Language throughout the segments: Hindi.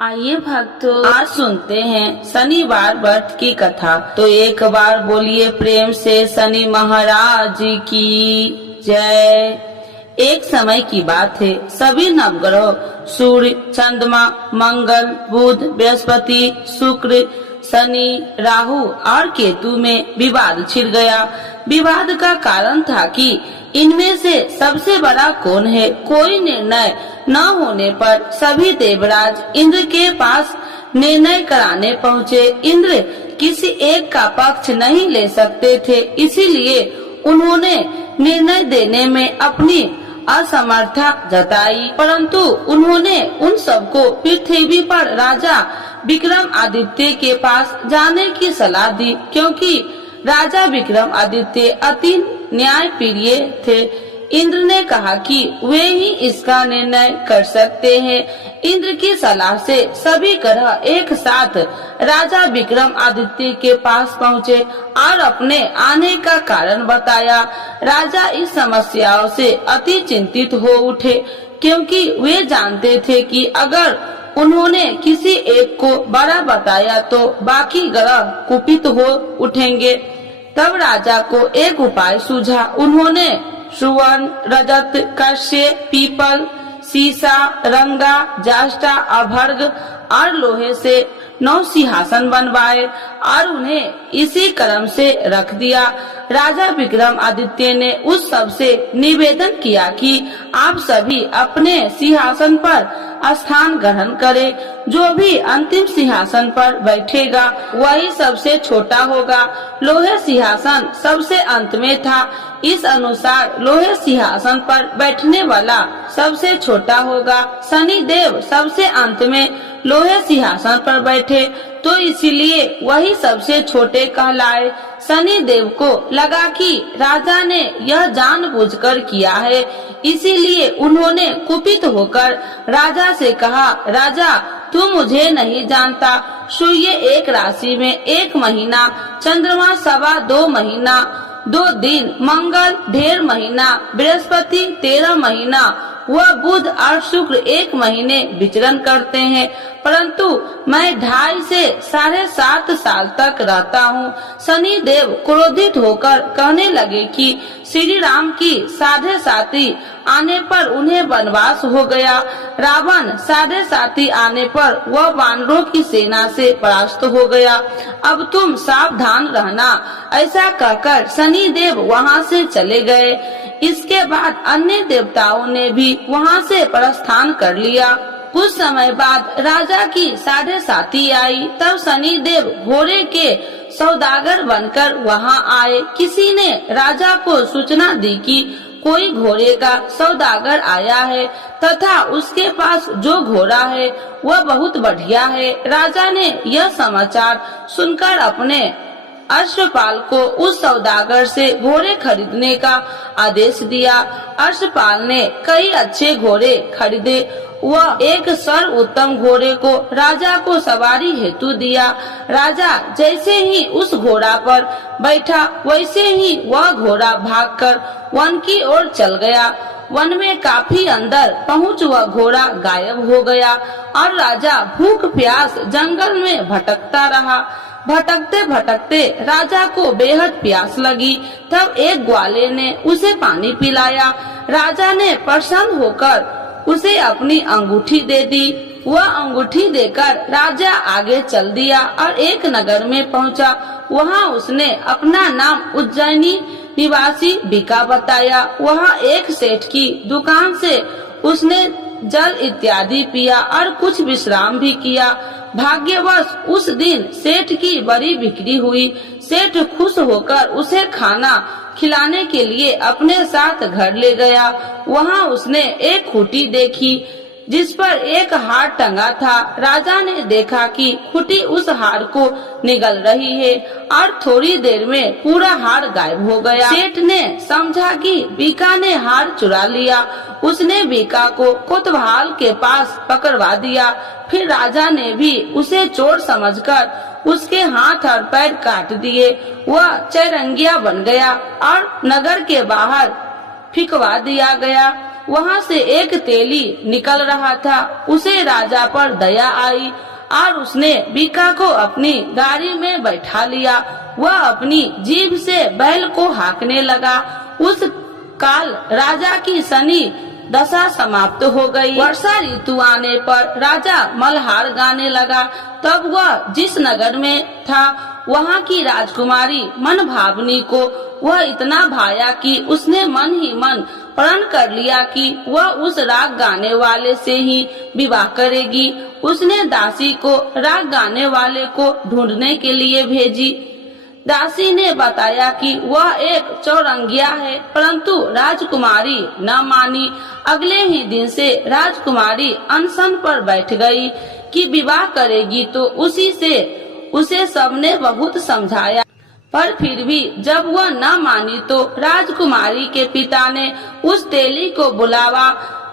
आइए भक्तों, आज सुनते हैं शनिवार व्रत की कथा। तो एक बार बोलिए प्रेम से शनि महाराज की जय। एक समय की बात है, सभी नवग्रह सूर्य, चंद्रमा, मंगल, बुध, बृहस्पति, शुक्र, शनि, राहु और केतु में विवाद छिड़ गया। विवाद का कारण था कि इनमें से सबसे बड़ा कौन है। कोई निर्णय न होने पर सभी देवराज इंद्र के पास निर्णय कराने पहुँचे। इंद्र किसी एक का पक्ष नहीं ले सकते थे, इसीलिए उन्होंने निर्णय देने में अपनी असमर्थता जताई। परंतु उन्होंने उन सबको पृथ्वी पर राजा विक्रमादित्य के पास जाने की सलाह दी, क्योंकि राजा विक्रमादित्य अति न्यायप्रिय थे। इंद्र ने कहा कि वे ही इसका निर्णय कर सकते हैं। इंद्र की सलाह से सभी ग्रह एक साथ राजा विक्रमादित्य के पास पहुँचे और अपने आने का कारण बताया। राजा इस समस्याओं से अति चिंतित हो उठे, क्योंकि वे जानते थे कि अगर उन्होंने किसी एक को बड़ा बताया तो बाकी ग्रह कुपित हो उठेंगे। तब राजा को एक उपाय सूझा। उन्होंने सुवर्ण, रजत, कांस्य, पीपल, सीसा, रंगा, जाष्टा, अभर्ग और लोहे से 9 सिंहासन बनवाए और उन्हें इसी क्रम से रख दिया। राजा विक्रमादित्य ने उस सब से निवेदन किया कि आप सभी अपने सिंहासन पर स्थान ग्रहण करें। जो भी अंतिम सिंहासन पर बैठेगा वही सबसे छोटा होगा। लोहे सिंहासन सबसे अंत में था, इस अनुसार लोहे सिंहासन पर बैठने वाला सबसे छोटा होगा। शनि देव सबसे अंत में लोहे सिंहासन पर बैठे तो इसीलिए वही सबसे छोटे कहलाए। शनि देव को लगा कि राजा ने यह जानबूझकर किया है, इसीलिए उन्होंने कुपित होकर राजा से कहा, राजा तू मुझे नहीं जानता। सूर्य एक राशि में 1 महीना, चंद्रमा 2.25 महीना, 2 दिन, मंगल 1.5 महीना, बृहस्पति 13 महीना, वह बुध और शुक्र 1 महीने विचरण करते हैं, परंतु मैं 2.5 से 7.5 साल तक रहता हूँ। शनि देव क्रोधित होकर कहने लगे कि श्री राम की 7.5 आने पर उन्हें वनवास हो गया। रावण 7.5 आने पर वह वानरों की सेना से परास्त हो गया। अब तुम सावधान रहना। ऐसा कहकर शनि देव वहाँ से चले गए। इसके बाद अन्य देवताओं ने भी वहाँ से प्रस्थान कर लिया। कुछ समय बाद राजा की 7.5 आई। तब शनि देव घोड़े के सौदागर बनकर वहाँ आए। किसी ने राजा को सूचना दी कि कोई घोड़े का सौदागर आया है तथा उसके पास जो घोड़ा है वह बहुत बढ़िया है। राजा ने यह समाचार सुनकर अपने अश्वपाल को उस सौदागर से घोड़े खरीदने का आदेश दिया। अश्वपाल ने कई अच्छे घोड़े खरीदे। वह एक सर्वोत्तम घोड़े को राजा को सवारी हेतु दिया। राजा जैसे ही उस घोड़ा पर बैठा वैसे ही वह घोड़ा भागकर वन की ओर चल गया। वन में काफी अंदर पहुँच वह घोड़ा गायब हो गया और राजा भूख प्यास जंगल में भटकता रहा। भटकते भटकते राजा को बेहद प्यास लगी। तब एक ग्वाले ने उसे पानी पिलाया। राजा ने प्रसन्न होकर उसे अपनी अंगूठी दे दी। वह अंगूठी देकर राजा आगे चल दिया और एक नगर में पहुंचा। वहां उसने अपना नाम उज्जैनी निवासी बिका बताया। वहां एक सेठ की दुकान से उसने जल इत्यादि पिया और कुछ विश्राम भी किया। भाग्यवश उस दिन सेठ की बड़ी बिक्री हुई। सेठ खुश होकर उसे खाना खिलाने के लिए अपने साथ घर ले गया। वहां उसने एक खूंटी देखी जिस पर एक हार टंगा था। राजा ने देखा कि खूंटी उस हार को निगल रही है और थोड़ी देर में पूरा हार गायब हो गया। सेठ ने समझा कि बीका ने हार चुरा लिया। उसने बीका को कोतवाल के पास पकड़वा दिया। फिर राजा ने भी उसे चोर समझकर उसके हाथ और पैर काट दिए। वह चैरंगिया बन गया और नगर के बाहर फिकवा दिया गया। वहाँ से एक तेली निकल रहा था। उसे राजा पर दया आई और उसने बीका को अपनी गाड़ी में बैठा लिया। वह अपनी जीभ से बैल को हाँकने लगा। उस काल राजा की शनि दशा समाप्त हो गई। वर्षा ऋतु आने पर राजा मल्हार गाने लगा। तब वह जिस नगर में था वहाँ की राजकुमारी मन भावनी को वह इतना भाया कि उसने मन ही मन प्रण कर लिया कि वह उस राग गाने वाले से ही विवाह करेगी। उसने दासी को राग गाने वाले को ढूंढने के लिए भेजी। दासी ने बताया कि वह एक चौरंगिया है, परंतु राजकुमारी न मानी। अगले ही दिन से राजकुमारी अनशन पर बैठ गई कि विवाह करेगी तो उसे सबने बहुत समझाया, पर फिर भी जब वह न मानी तो राजकुमारी के पिता ने उस तेली को बुलावा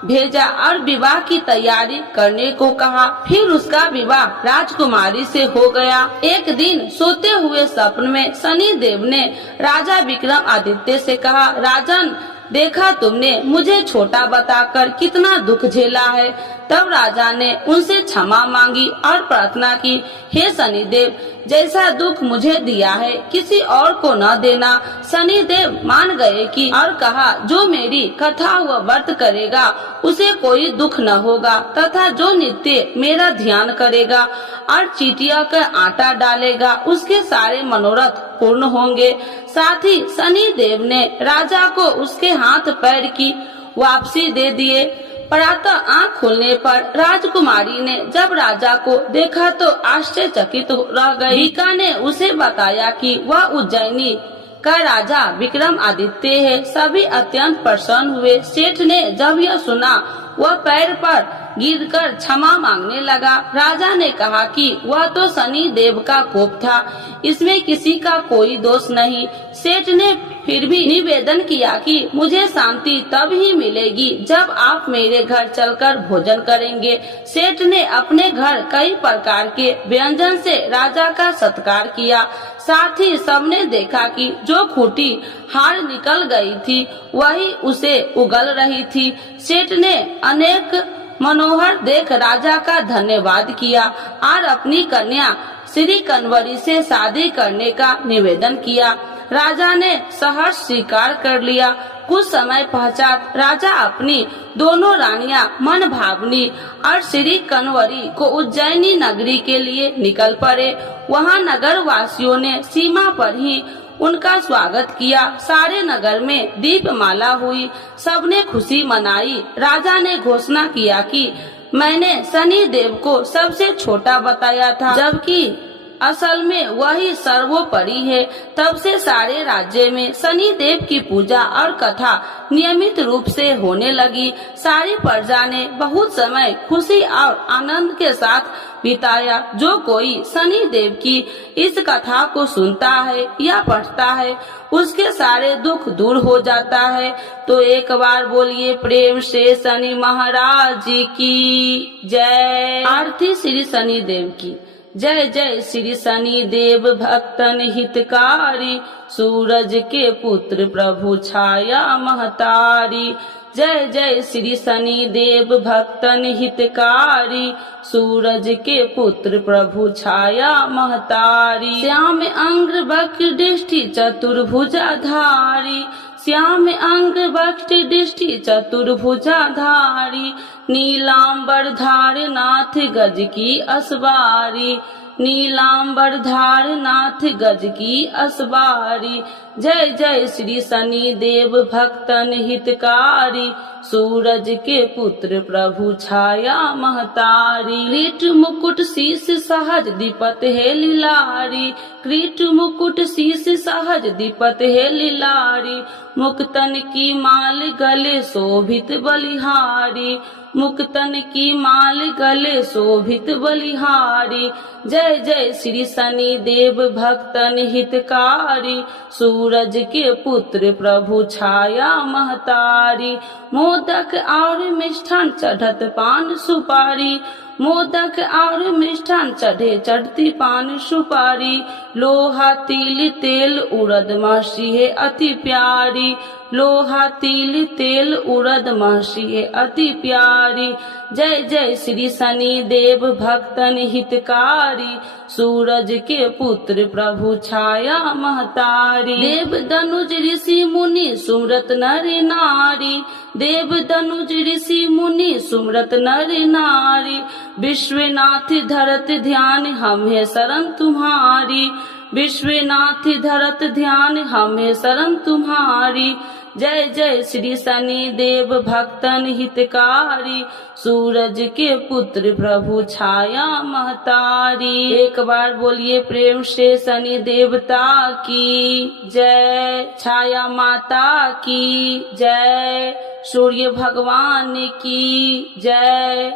भेजा और विवाह की तैयारी करने को कहा। फिर उसका विवाह राजकुमारी से हो गया। एक दिन सोते हुए स्वप्न में शनि देव ने राजा विक्रमादित्य से कहा, राजन, देखा तुमने मुझे छोटा बताकर कितना दुख झेला है। तब राजा ने उनसे क्षमा मांगी और प्रार्थना की, हे शनिदेव, जैसा दुख मुझे दिया है किसी और को न देना। शनिदेव मान गए कि और कहा, जो मेरी कथा व व्रत करेगा उसे कोई दुख न होगा, तथा जो नित्य मेरा ध्यान करेगा और चीटिया का आटा डालेगा उसके सारे मनोरथ पूर्ण होंगे। साथ ही शनिदेव ने राजा को उसके हाथ पैर की वापसी दे दिए। प्रातः आँख खुलने पर राजकुमारी ने जब राजा को देखा तो आश्चर्यचकित रह गई। बीका ने उसे बताया कि वह उज्जैनी का राजा विक्रमादित्य है। सभी अत्यंत प्रसन्न हुए। सेठ ने जब यह सुना वह पैर पर गिरकर क्षमा मांगने लगा। राजा ने कहा कि वह तो शनि देव का कोप था, इसमें किसी का कोई दोष नहीं। सेठ ने फिर भी निवेदन किया कि मुझे शांति तब ही मिलेगी जब आप मेरे घर चलकर भोजन करेंगे। सेठ ने अपने घर कई प्रकार के व्यंजन से राजा का सत्कार किया। साथ ही सबने देखा कि जो खूंटी हार निकल गई थी वही उसे उगल रही थी। सेठ ने अनेक मनोहर देख राजा का धन्यवाद किया और अपनी कन्या श्री कन्वरी से शादी करने का निवेदन किया। राजा ने सहर्ष स्वीकार कर लिया। कुछ समय पश्चात राजा अपनी दोनों रानियां मन भावनी और श्री कन्वरी को उज्जैनी नगरी के लिए निकल पड़े। वहां नगर वासियों ने सीमा पर ही उनका स्वागत किया। सारे नगर में दीपमाला हुई, सबने खुशी मनाई। राजा ने घोषणा किया कि मैंने शनि देव को सबसे छोटा बताया था, जबकि असल में वही सर्वोपरि है। तब से सारे राज्य में शनि देव की पूजा और कथा नियमित रूप से होने लगी। सारी प्रजा ने बहुत समय खुशी और आनंद के साथ बिताया। जो कोई शनि देव की इस कथा को सुनता है या पढ़ता है उसके सारे दुख दूर हो जाता है। तो एक बार बोलिए प्रेम से शनि महाराज की जय। आरती श्री शनि देव की जय। जय श्री शनि देव भक्तन हितकारी, सूरज के पुत्र प्रभु छाया महतारी। जय जय श्री शनि देव भक्तन हितकारी, सूरज के पुत्र प्रभु छाया महतारी। श्याम अंग्र वक्र दृष्टि चतुर्भुजाधारी, श्याम अंग वक्र दृष्टि चतुर्भुजाधारी। नीलांबर धार नाथ गज की असवारी, नीलांबर धार नाथ गज की असवारी। जय जय श्री शनि देव भक्तन हितकारी, सूरज के पुत्र प्रभु छाया महतारी। क्रीट मुकुट शीश सहज दीपत है लीलारी, क्रीट मुकुट शीश सहज दीपत है लीलारी। मुक्तन की माल गले शोभित बलिहारी, मुक्तन की माल गले शोभित बलिहारी। जय जय श्री शनि देव भक्तन हितकारी, सूरज के पुत्र प्रभु छाया महतारी। मोदक और मिष्ठान चढ़त पान सुपारी, मोदक और मिष्ठान चढ़े, चढ़ती पान सुपारी, लोहा तिल तेल उड़द महर्षि है अति प्यारी, लोहा तिल तेल उड़द महर्षि है अति प्यारी। जय जय श्री शनि देव भक्तन हितकारी, सूरज के पुत्र प्रभु छाया महतारी। देव धनुज ऋषि मुनि सुमरत नर नारी, देव धनुज ऋषि मुनि सुमरत नर नारी, विश्वनाथ धरत ध्यान हम है शरण तुम्हारी, विश्वनाथ धरत ध्यान हम है शरण तुम्हारी। जय जय श्री शनि देव भक्तन हितकारी, सूरज के पुत्र प्रभु छाया महतारी। एक बार बोलिए प्रेम से शनि देवता की जय, छाया माता की जय, सूर्य भगवान की जय।